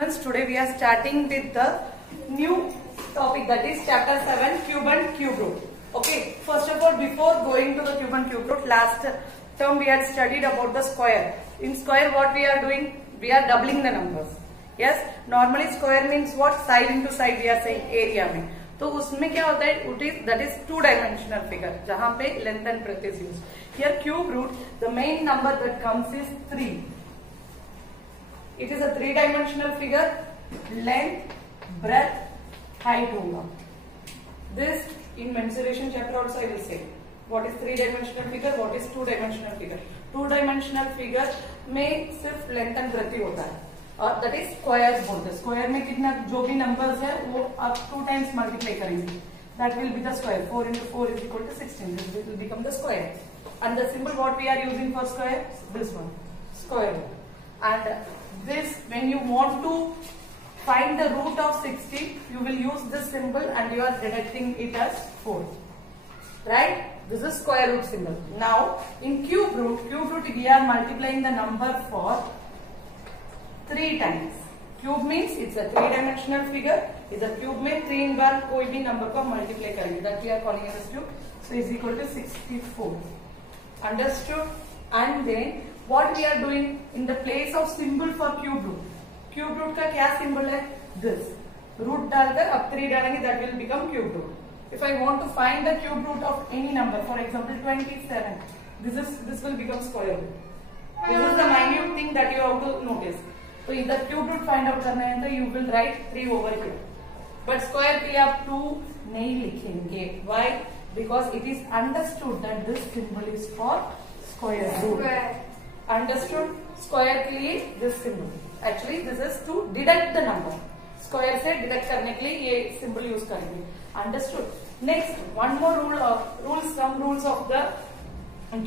Friends, today we are starting with the new topic, that is chapter 7, cube and cube root. Okay, first of all, before going to the cube and cube root, last term we had studied about the square. In square what we are doing? We are doubling the numbers. Yes, normally square means what? Side into side we are saying area में. तो उसमें क्या होता है? That is two-dimensional figure, जहाँ पे length and breadth is used. Here cube root, the main number that comes is 3. It is a three-dimensional figure. Length, breadth, height होगा. This in mensuration chapter also I will say. What is three-dimensional figure? What is two-dimensional figure? Two-dimensional figure में सिर्फ length and breadth ही होता है. और that is squares बोलते हैं. Square में कितना जो भी numbers है वो आप 2 times multiply करेंगे. That will be the square. 4 into 4 is equal to 16. This will become the square. And the symbol what we are using for square? This one, square root. And this, when you want to find the root of 60, you will use this symbol and you are deducting it as 4. Right? This is square root symbol. Now, in cube root we are multiplying the number for 3 times. Cube means it's a three-dimensional figure. Is a cube में 3 in बार कोई भी number को multiply करेंगे. That we are calling as cube. So is equal to 64. Understood? And then what we are doing in the place of symbol for cube root? Cube root का क्या symbol है? This. Root डालकर अब 3 डालेंगे, that will become cube root. If I want to find the cube root of any number, for example 27, this will become square root. This is the minute thing that you have to notice. तो इधर cube root find out करना है तो you will write 3 over here. But square के लिए आप 2 नहीं लिखेंगे. Why? Because it is understood that this symbol is for square root. Understood? Square के लिए this symbol. Actually this is to deduct the number. Square से deduct करने के लिए ये symbol use करेंगे. Understood? Next, one more some rules of the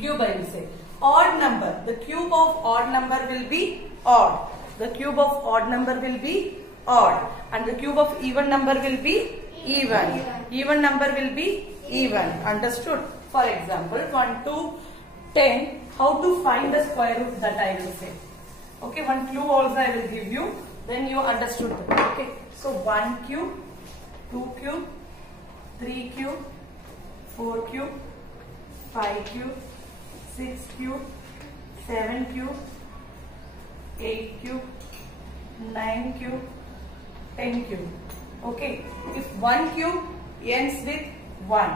cube I will say. Odd number. The cube of odd number will be odd. The cube of odd number will be odd. And the cube of even number will be even. Even number will be even. Understood? For example, 1 to 10. How to find the square root, that I will say. Okay, one clue also I will give you. Then you understood that. Okay. So 1 cube, 2 cube, 3 cube, 4 cube, 5 cube, 6 cube, 7 cube, 8 cube, 9 cube, 10 cube. Okay. If 1 cube ends with 1,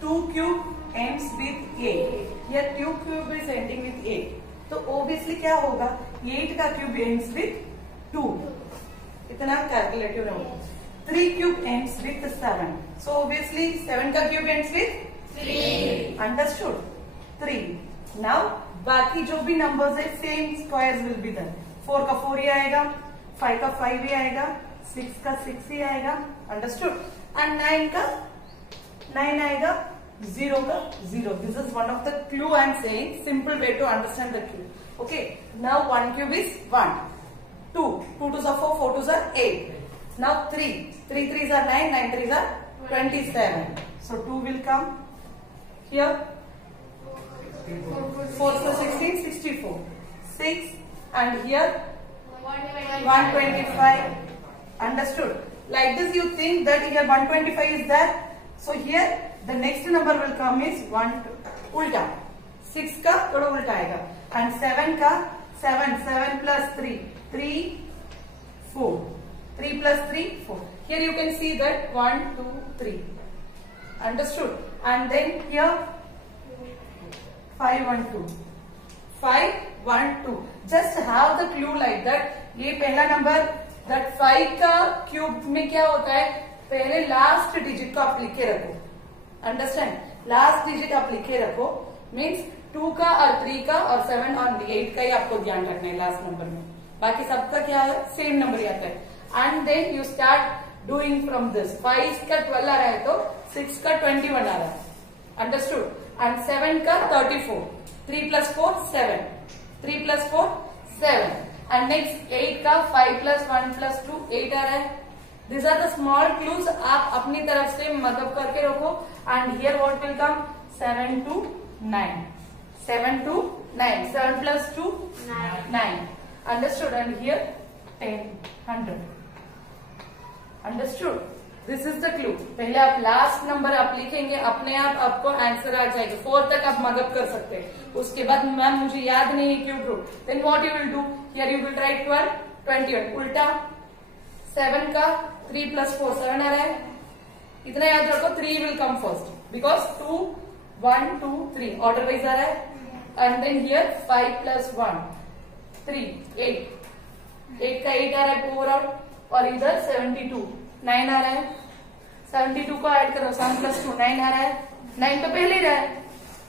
2 cube ends with 8. Here 2 cube is ending with 8. तो obviously क्या होगा? 8 का cube ends with 2. इतना calculative होगा. 3 cube ends with 7. So obviously 7 का cube ends with 3. Understood? 3. Now बाकी जो भी numbers है same squares will be there. 4 का 4 ही आएगा, 5 का 5 ही आएगा, 6 का 6 ही आएगा. Understood? And 9 का 9 आएगा, 0 का 0. This is one of the clue I am saying. Simple way to understand the cube. Okay. Now 1 cube is 1. 2. 2 twos are 4. 4 twos are 8. Now 3. 3 threes are 9. 9 threes are 27. So 2 will come here. 4 to 16, 64. 6 and here 125. Understood? Like this you think that here 125 is there. So here the next number will come is 1 ulta. 6 का थोड़ा उल्टा आएगा. And 7 का 7 plus 3 3 4. 3 plus 3 4. Here you can see that 1 2 3. Understood? And then here 5 1 2. 5 1 2. Just have the clue like that. ये पहला number that 5 का cube में क्या होता है? पहले last digit को आप लिखे रखो. Understand? Last digit आप लिखे रखो. Means 2 का और 3 का और 7 और 8 का ही आपको ध्यान रखना है last number में. बाकी सबका क्या है? Same number ही आता है. And then you start doing from this. 5 का 12 आ रहा है तो 6 का 21 आ रहा है. Understood? And 7 का 34. 3 plus 4 7. 3 plus 4 7. And next 8 का 5 plus 1 plus 2 8 आ रहा है. These are the small clues. आप अपनी तरफ से मतलब करके रखो. And here what will come? 7 to 9. 7 to 9. 7 plus 2 9. Understood? And here 10, 100. Understood? This is the clue. पहले आप लास्ट नंबर आप लिखेंगे, अपने आप आपको आंसर आ जाएगा. 4 तक आप मगअप कर सकते हैं. उसके बाद मैम मुझे याद नहीं है cube root. Then what you will do here, you will write 12, 21. उल्टा 7 का 3 + 4 7 आ रहा है. इतना याद रखो, 3 will come first because 2 1 2 3 order wise आ रहा है. And then here 5 + 1 3 8. 8 का 8 आ रहा है ओवरऑल. और इधर 72 9 आ रहा है. 72 को ऐड करो, 7 + 2 9 आ रहा है. 9 तो पहले ही रहा है,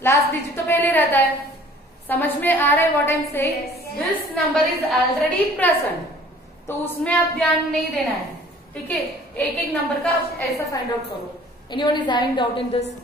लास्ट डिजिट तो पहले रहता है. समझ में आ रहा है what I am saying? This number is already present, तो उसमें आप ध्यान नहीं देना है. ठीक है, एक एक नंबर का आप ऐसा फाइंड आउट करो. Anyone is having doubt in this?